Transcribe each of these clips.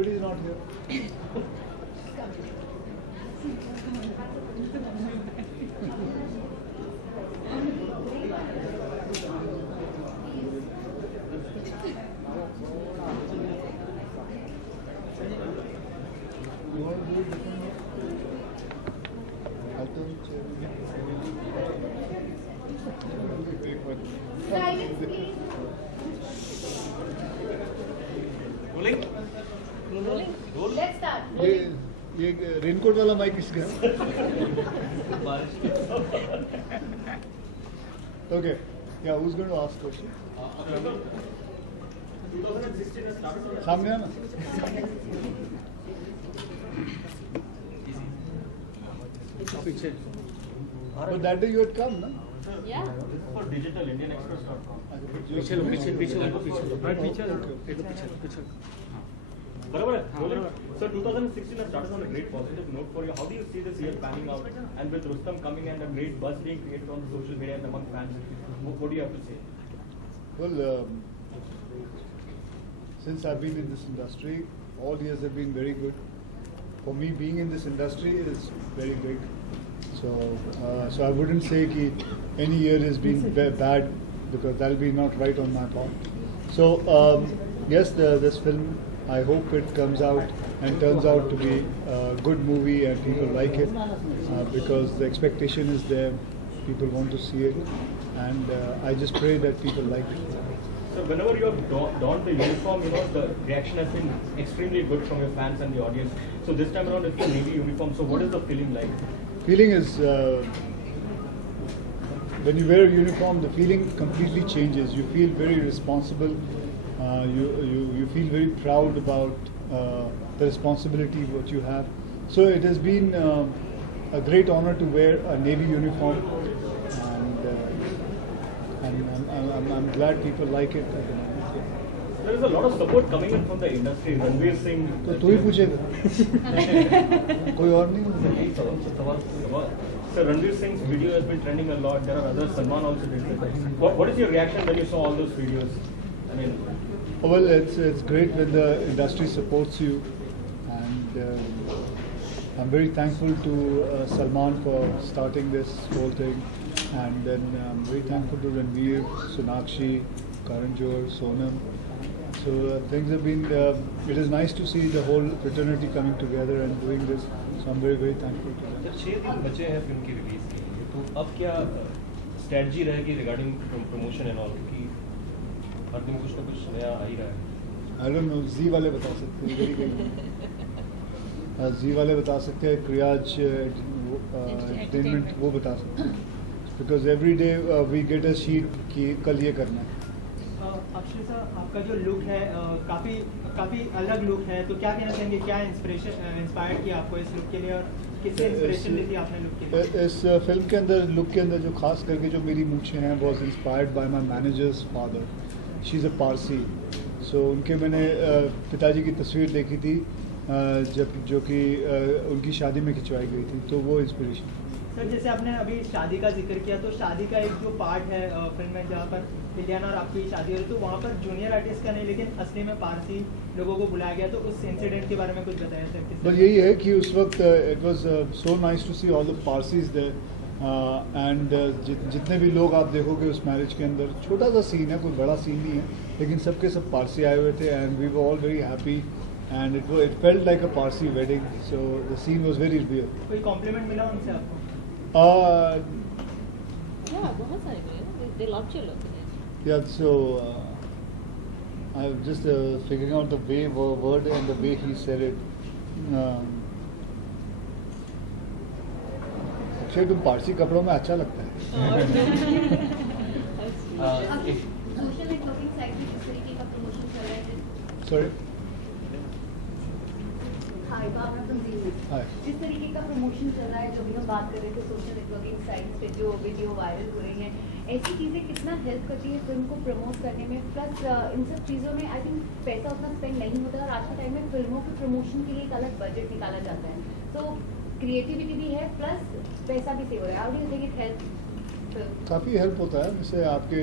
Everybody is not here. You want to do it differently? Silence, please. Rolling? Rolling. Let's start. ये raincoat वाला mic किसका? Okay. Yeah, who's going to ask question? 2016 has started on सामने आना. पीछे. But that day you had come, na? Yeah. This is for digital indianexpress.com. पीछे लो, पीछे, पीछे लो, पीछे लो. right पीछे लो, पीछे. बराबर है. Rolling. So 2016 has started on a great positive note for you. How do you see this year panning out? And with Rustam coming and a great buzz being created on social media and among fans, what do you have to say? Well, since I've been in this industry, all years have been very good. For me, being in this industry is very big. So I wouldn't say that any year has been bad, because that'll be not right on my part. So yes, this film, I hope it comes out and turns out to be a good movie and people like it, because the expectation is there. People want to see it, and I just pray that people like it. So whenever you have donned the uniform, the reaction has been extremely good from your fans and the audience. So this time around it's the Navy uniform. So what is the feeling like? Feeling is, when you wear a uniform, the feeling completely changes. You feel very responsible. You feel very proud about the responsibility what you have. So it has been a great honor to wear a Navy uniform, and I'm glad people like it at the moment. There is a lot of support coming in from the industry. Ranveer Singh. तो तू ही पूछेगा. कोई और नहीं. So Ranveer Singh's video has been trending a lot. There are others. Salman also did it. What is your reaction when you saw all those videos? I mean, well, it's great when the industry supports you, and I'm very thankful to Salman for starting this whole thing, and then I'm very thankful to Ranveer, Sonakshi, Karan Johar, Sonam. So things have been. It is nice to see the whole fraternity coming together and doing this. So I'm very, very thankful to them. जब 6 दिन बचे हैं film की release के लिए, तो अब क्या स्ट्रेटजी रहेगी रिगार्डिंग प्रमोशन एंड ऑल, क्योंकि हर दिन कुछ ना कुछ नया आ ही रहा है. I don't know. Z वाले बता सकते हैं. Z वाले बता सकते हैं. क्रियाज एंटरटेनमेंट वो बता सकते हैं. Because every day we get a sheet कि कल ये करना है. अक्षय सर, आपका जो लुक है काफ़ी अलग लुक है, तो क्या कहना चाहेंगे, क्या इंस्पायर किया आपको इस लुक के लिए, और किससे इंस्पिरेशन ली थी आपने लुक के लिए? इस फिल्म के अंदर लुक के अंदर जो खास करके जो मेरी मूछें हैं was inspired by my managers father. She is a Parsi. So उनके मैंने पिताजी की तस्वीर देखी थी जब जो कि उनकी शादी में खिंचवाई गई थी, तो वो इंस्पिरेशन. सर, जैसे आपने अभी शादी का जिक्र किया, तो शादी का एक जो पार्ट है फिल्म में जहाँ पर इलियाना और आपकी शादी हो रही, तो वहाँ पर जूनियर आर्टिस्ट का नहीं लेकिन असली में पारसी लोगों को बुलाया गया, तो उस इंसिडेंट के बारे में कुछ बताया सर? बस यही है कि उस वक्त it was so nice to see all the Parsis there, and जितने भी लोग आप देखोगे उस मैरिज के अंदर, छोटा सा सीन है, कोई बड़ा सीन नहीं है, लेकिन सबके सब पारसी आए हुए थे, and we were all very happy, and it felt like a Parsi wedding. So the scene was very real. कोई कॉम्प्लीमेंट मिला उनसे आपको? Yeah, बहुत सारे मिले. They loved your look. Yeah, so I'm just figuring out the way word and the way he said it. Akshay, तुम पारसी कपड़ों में अच्छा लगता है. सोशल नेटवर्किंग साइट में किस तरीके का प्रमोशन कर रहे थे? Sorry. हाय, जिस तरीके का प्रमोशन चल रहा है, जो भी हम बात कर रहे थे सोशल नेटवर्किंग साइट्स पे जो वीडियो वायरल हो रही हैं, ऐसी चीज़ें कितना हेल्प करती है फिल्म को प्रमोट करने में? प्लस इन सब चीज़ों में आई थिंक पैसा उतना स्पेंड नहीं होता, और आज के टाइम में फिल्मों के प्रमोशन के लिए एक अलग बजट निकाला जाता है, तो क्रिएटिविटी भी है प्लस पैसा भी सेव हो रहा है. How do you think it help? काफ़ी हेल्प होता है. जैसे आपके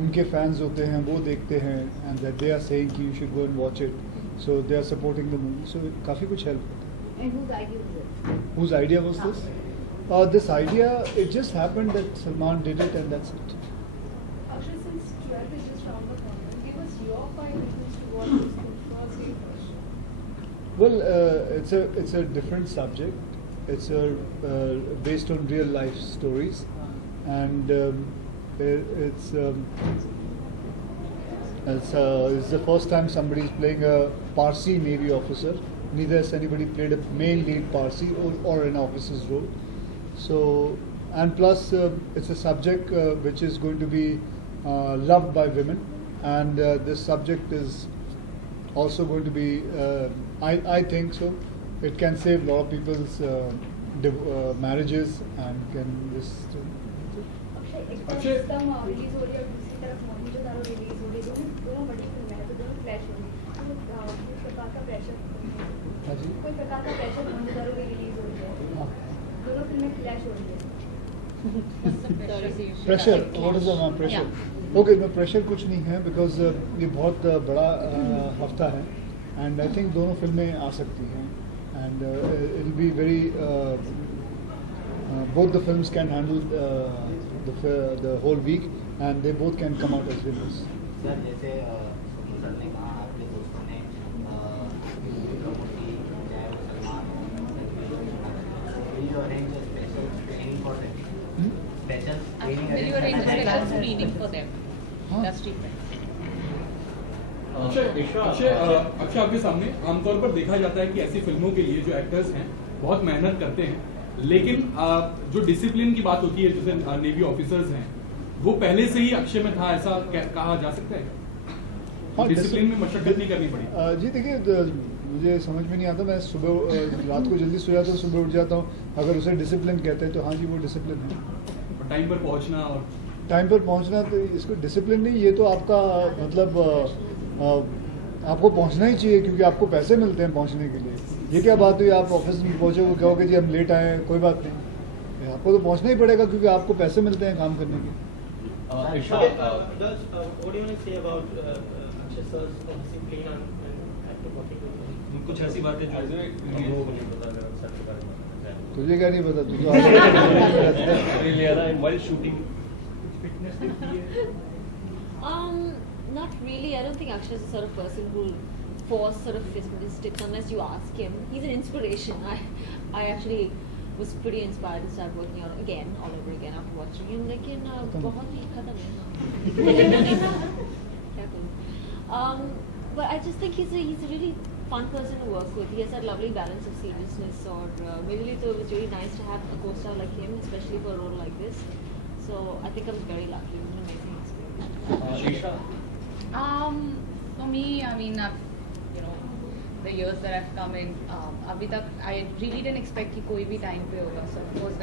उनके फैंस होते हैं, वो देखते हैं, and that they are saying कि you should go and watch it. So they are supporting the movie. So काफ़ी कुछ help होता है. And whose idea was it? Whose idea was this? This idea, it just happened that Salman did it and that's it. Akshay, since 12th is just around the corner, give us your 5 reasons to watch this film first day first. Well, it's a different subject. It's based on real life stories, and it's the first time somebody is playing a Parsi Navy officer. Neither has anybody played a male lead Parsi or an officer's role. So, and plus it's a subject which is going to be loved by women, and this subject is also going to be, I think so, it can save a lot of people's marriages and can just. Akshay एक तरफ release हो रही है और दूसरी तरफ Mohenjo-daro release हो रही है, दोनों बड़ी फिल्में हैं तो दोनों क्लैश हो रही है, तो किस प्रकार का प्रेशर, हाँ जी? कोई प्रकार का प्रेशर मोहिंजोदारो की रिलीज हो रही है, हाँ. दोनों फिल्में क्लैश हो रही है. Pressure, what is the pressure? Okay, no pressure कुछ नहीं है बिकॉज ये बहुत बड़ा हफ्ता है एंड आई थिंक दोनों फिल्में आ सकती हैं and it will be very both the films can handle the whole week and they both can come out as winners. Sir जैसे सोनू सर ने कहा आपके दोस्तों ने रणबीर कपूर की चाहे वो सलमान हो, will you arrange a special screening for them? Special screening Will you arrange a करना special है? screening for them? हाँ. Industry friends. अक्षय आपके सामने आमतौर पर देखा जाता है कि ऐसी फिल्मों के लिए जो एक्टर्स हैं बहुत मेहनत करते हैं, लेकिन जो डिसिप्लिन की बात होती है जैसे नेवी ऑफिसर्स हैं वो पहले से ही अक्षय में था, ऐसा कहा जा सकता है? हाँ, डिसिप्लिन में मशक्कत नहीं करनी पड़ी? जी देखिए, मुझे समझ में नहीं आता, मैं सुबह रात को जल्दी सो जाता हूँ, सुबह उठ जाता हूँ, अगर उसे डिसिप्लिन कहते हैं तो हाँ जी वो डिसिप्लिन है. टाइम पर पहुंचना और टाइम पर पहुंचना तो इसको डिसिप्लिन नहीं, ये तो आपका मतलब आपको पहुंचना ही चाहिए क्योंकि आपको पैसे मिलते हैं पहुंचने के लिए. ये क्या बात हुई आप ऑफिस में पहुंचे वो कहोगे जी हम लेट आए हैं, कोई बात नहीं, आपको तो पहुंचना ही पड़ेगा क्योंकि आपको पैसे मिलते हैं काम करने के. What do you want to say about Akshay sir's discipline and active working with him? कुछ ऐसी बातें जो हम लोगों को नहीं पता, अगर सर के बारे में बताना चाहें. तुझे क्या नहीं पता, तू तो Really, and while shooting, Fitness देखती है. Not really. I don't think Akshay is the sort of person who'll force sort of fitness tips unless you ask him. He's an inspiration. I actually was pretty inspired to start working out again, all over again after watching him. लेकिन बहुत ही खत्म है. क्या करूं? But I just think he's a really fun person to work with. He has that lovely balance of seriousness. Or maybe it was really nice to have a co-star like him, especially for a role like this. So I think I'm very lucky. It was an amazing experience. Shisha. For me, I mean, the years that I've come in, अभी तक I really didn't expect कि कोई भी time पे होगा. So of course,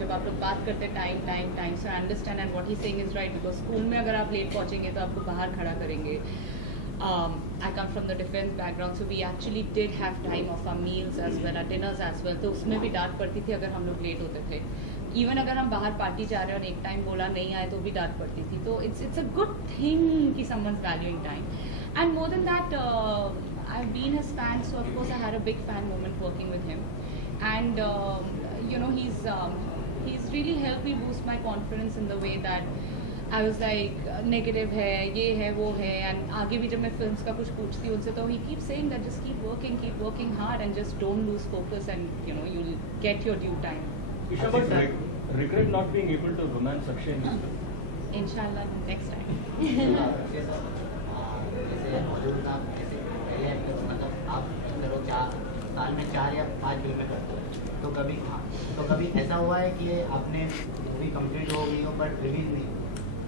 जब आप लोग बात करते हैं time, so I understand and what he's saying is right because school में अगर आप late पहुँचेंगे तो आपको बाहर खड़ा करेंगे. I come from the defense background, so we actually did have time of our meals as well, our dinners as well. तो उसमें भी डांट पड़ती थी अगर हम लोग late होते थे. Even अगर हम बाहर पार्टी जा रहे हैं और एक टाइम बोला नहीं आए तो भी डांट पड़ती थी. तो it's a good thing कि someone's valuing time. And more than that, I've been his fan, so of course I had a big fan moment working with him. And he's really helped me boost my confidence in the way that I was like negative है, ये है, वो है. And आगे भी जब मैं films का कुछ पूछती हूँ उनसे तो he keeps saying that just keep working hard and just don't lose focus and you'll get your due time. Isha, but regret not being able to romance Akshay in this film? Inshallah, next time. Akshay sir, जैसे Hollywood का ऐसे पहले actor मतलब आप करो साल में 4 या 5 फिल्में करते हो, तो कभी ऐसा हुआ है कि आपने मूवी कंप्लीट हो गई हो बट रिलीज नहीं,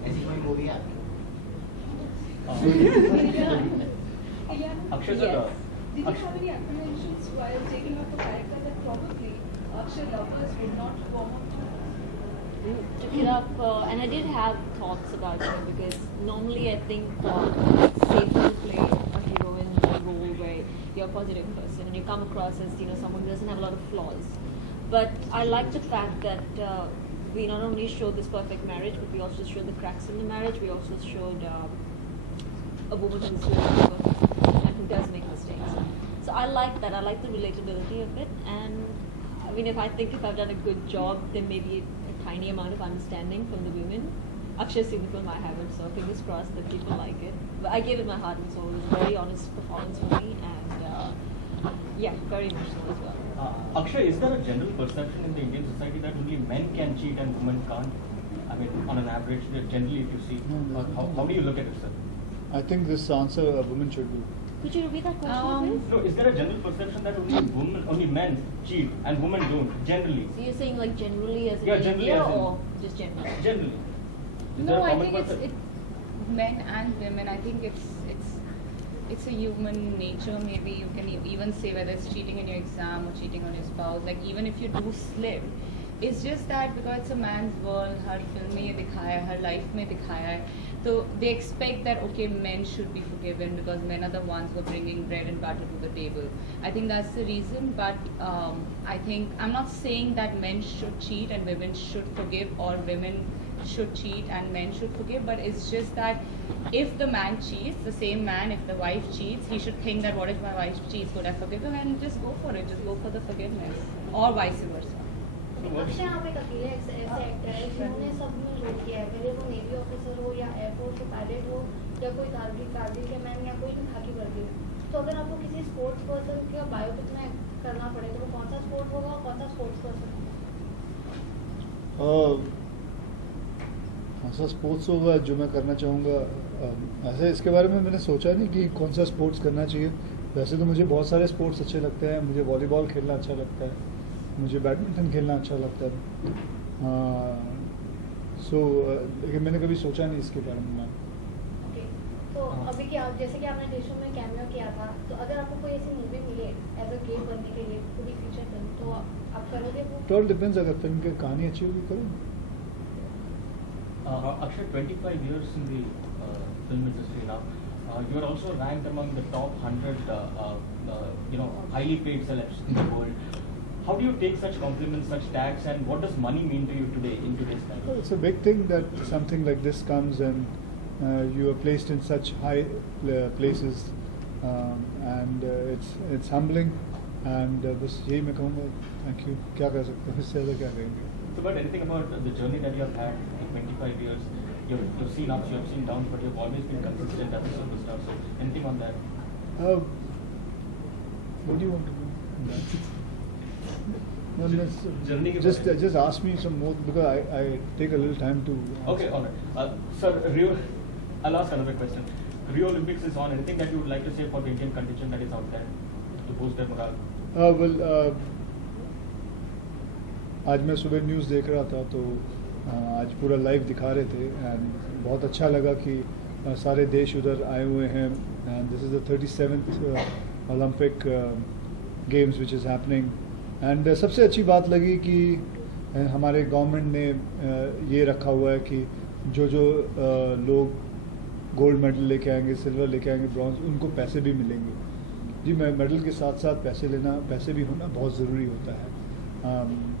ऐसी कोई मूवी है? Akshay sir, Did you have any apprehensions while taking up a character that probably Akshay lovers would not warm up to? Took it up, and I did have thoughts about it because normally I think it's safer to play a hero in a role where you're a positive person and you come across as someone who doesn't have a lot of flaws. But I like the fact that we not only showed this perfect marriage, but we also showed the cracks in the marriage. We also showed a woman who's very perfect and who does make mistakes. like that. I like the relatability of it, and I mean, if I've done a good job, there may be a tiny amount of understanding from the women. Akshay's seen the film, I haven't, so fingers crossed that people like it. But I gave it my heart and soul. It was a very honest performance for me, and yeah, very emotional as well. Akshay, is there a general perception in the Indian society that only men can cheat and women can't? I mean, on an average, generally, if you see, how do you look at it, sir? I think this answer a woman should do. Could you repeat that question, please? No, is there a general perception that only men cheat and women don't, generally? So you're saying like generally as in Yeah, generally India as in- or just generally? Generally. Is there No, a I common think it's perception? men and women. I think it's a human nature. Maybe you can even say whether it's cheating in your exam or cheating on your spouse. Like even if you do slip, it's just that because it's a man's world, her film में ये दिखाया है, her life में दिखाया है, so they expect that okay, men should be forgiven because men are the ones who are bringing bread and butter to the table. I think that's the reason. But I think I'm not saying that men should cheat and women should forgive, or women should cheat and men should forgive, but it's just that if the man cheats, the same man, if the wife cheats, he should think that what if my wife cheats, would I forgive her, and just go for it, just go for the forgiveness, or vice versa. Akshay आप एक अकेले ऐसे actor है जिन्होंने सब में role किया है, भले वो नेवी ऑफिसर हो या एयरफोर्स हो, पायलट हो या कोई कारगिल के मैन या कोई भी खाकी वर्दी हो, तो अगर आपको किसी स्पोर्ट्स पर्सन का बायोपिक में करना पड़े तो वो कौन सा स्पोर्ट होगा और कौन सा स्पोर्ट्स पर्सन? ऐसा स्पोर्ट्स होगा जो मैं करना चाहूँगा, ऐसे इसके बारे में मैंने सोचा नहीं कि कौन सा स्पोर्ट्स करना चाहिए। वैसे तो मुझे बहुत सारे स्पोर्ट्स अच्छे लगते हैं, मुझे वॉलीबॉल खेलना अच्छा लगता है, मुझे बैडमिंटन खेलना अच्छा लगता है, लेकिन मैंने कभी सोचा नहीं इसके बारे में। ओके, तो अभी क्या जैसे कि आपने देशों में कैमियो किया था, तो अगर आपको कोई ऐसी मूवी मिले एज अ गेम बनने के लिए पूरी फीचर फिल्म, तो आप करोगे वो? इट ऑल डिपेंड्स, अगर फिल्म की कहानी अच्छी होगी करूँगा। Akshay, 25 years in the film industry now. You are also ranked among the top 100, highly paid celebs in the world. How do you take such compliments, such tags, and what does money mean to you today in today's time? Well, it's a big thing that something like this comes and you are placed in such high places, and it's humbling. And बस यही मैं कहूँगा, thank you. क्या कर सकते हैं, इससे ज़्यादा क्या कहेंगे? So, but anything about the journey that you have had in 25 years? You've seen ups, you have seen downs, but you've always been consistent as a superstar. So, anything on that? What do you want to know? No, Journey के just बारे में। just ask me some more because I take a little time to. Okay, all right. Sir, Rio, I'll ask another question. Rio Olympics is on. Anything that you would like to say for the Indian contingent that is out there to boost their morale? आज मैं सुबह news देख रहा था, तो आज पूरा live दिखा रहे थे, एंड बहुत अच्छा लगा कि सारे देश उधर आए हुए हैं, and this is the 37th Olympic games which is happening. And सबसे अच्छी बात लगी कि हमारे गवर्नमेंट ने ये रखा हुआ है कि जो लोग गोल्ड मेडल लेके आएंगे, सिल्वर लेके आएंगे, ब्रॉन्ज, उनको पैसे भी मिलेंगे। जी, मेडल के साथ साथ पैसे भी होना बहुत ज़रूरी होता है,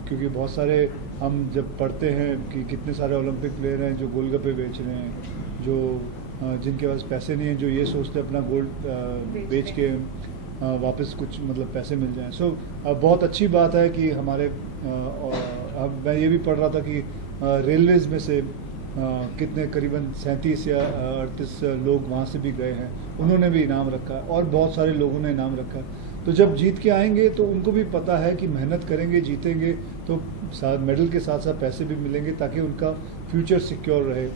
क्योंकि बहुत सारे हम जब पढ़ते हैं कि कितने सारे ओलंपिक प्लेयर हैं जो गोलगप्पे बेच रहे हैं, जो जिनके पास पैसे नहीं हैं, जो ये सोचते हैं अपना गोल्ड बेच के वापस कुछ मतलब पैसे मिल जाएं। सो बहुत अच्छी बात है कि हमारे अब मैं ये भी पढ़ रहा था कि रेलवेज़ में से कितने करीबन 37 या 38 लोग वहाँ से भी गए हैं, उन्होंने भी इनाम रखा, और बहुत सारे लोगों ने इनाम रखा। तो जब जीत के आएंगे तो उनको भी पता है कि मेहनत करेंगे, जीतेंगे तो मेडल के साथ साथ पैसे भी मिलेंगे, ताकि उनका फ्यूचर सिक्योर रहे,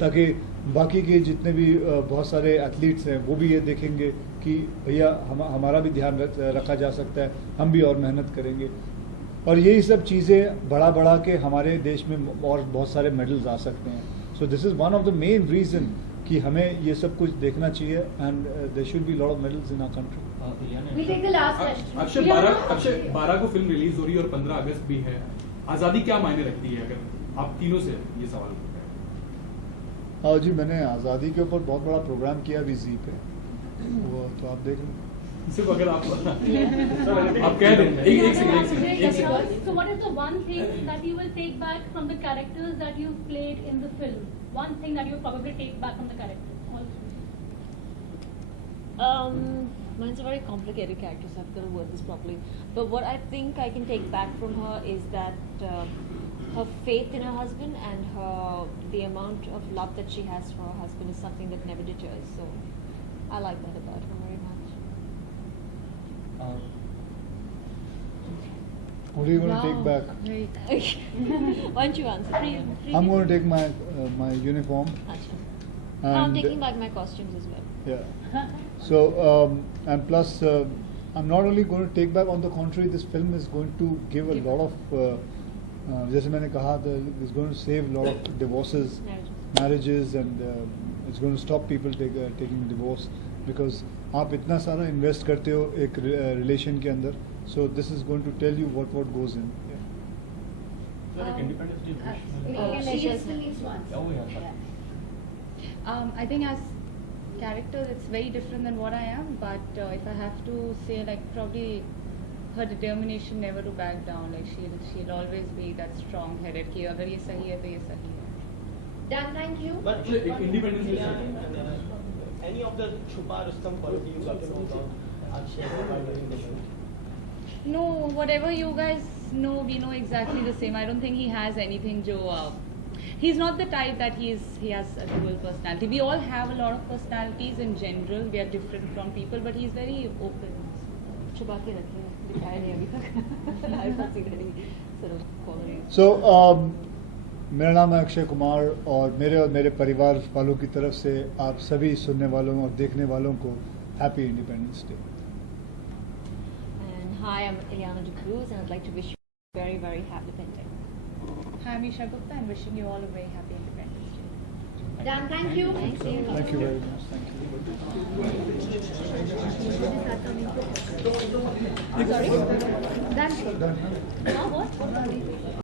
ताकि बाकी के जितने भी बहुत सारे एथलीट्स हैं वो भी ये देखेंगे कि भैया हमारा भी ध्यान रखा जा सकता है, हम भी और मेहनत करेंगे। और यही सब चीज़ें बढ़ा के हमारे देश में और बहुत सारे मेडल्स आ सकते हैं। So this is one of the main reason कि हमें ये सब कुछ देखना चाहिए, and there should be lot of medals in our country. We take the last question. Akshay 12 को फिल्म रिलीज हो रही है और 15 अगस्त भी है। आज़ादी क्या मायने रखती है, अगर आप तीनों से ये सवाल पूछें? हाँ जी, मैंने आज़ादी के ऊपर बहुत बड़ा प्रोग्राम किया अभी जी पे, वो तो आप देख लें। सिर्फ अगर आप कह दें एक second. So what is the one thing that you will take back from the characters that you played in the film? One thing that you will probably take back from the characters. Mine's a very complicated character, so I've got to word this properly. But what I think I can take back from her is that her faith in her husband and the amount of love that she has for her husband is something that never deters. So I like that about her very much. What are you going to take back? Why don't you answer? I'm going to take my my uniform. Achha. No, I'm And- taking back my costumes as well. Yeah. So and plus, I'm not only going to take back. On the contrary, this film is going to give a lot of. जैसे मैंने कहा था, it's going to save a lot of divorces, marriages, and it's going to stop people taking divorce because आप इतना सारा invest करते हो एक relation के अंदर. So this is going to tell you what goes in. Sir, like Independence Day wish. She still needs one. Oh, yeah, sir. I think as character it's very different than what I am, but if I have to say, like, probably her determination never to back down, like she'll always be that strong headed कि अगर ये सही है तो ये सही है. Done, thank you. But Actually, Independence Day, any of the Chupa Rustam quality you got to know about Akshay while doing the shoot? No, whatever you guys know, we know exactly the same. I don't think he has anything जो he's not the type that he has a dual personality. We all have a lot of personalities in general. We are different from people, but he's very open. छुपा के रखे हैं, दिखाया नहीं अभी तक. I've not seen any sort of qualities. So मेरा नाम है अक्षय कुमार और मेरे परिवार वालों की तरफ से आप सभी सुनने वालों और देखने वालों को happy independence day. And hi, I'm Ileana de Cruz, and I'd like to wish you a very, very happy Independence Day. Hi, I'm Isha Gupta, and wishing you all a very happy Independence Day. Done, thank you. Thank you. Thank you very much. Thank you. Sorry? Done. Done, huh? Now what?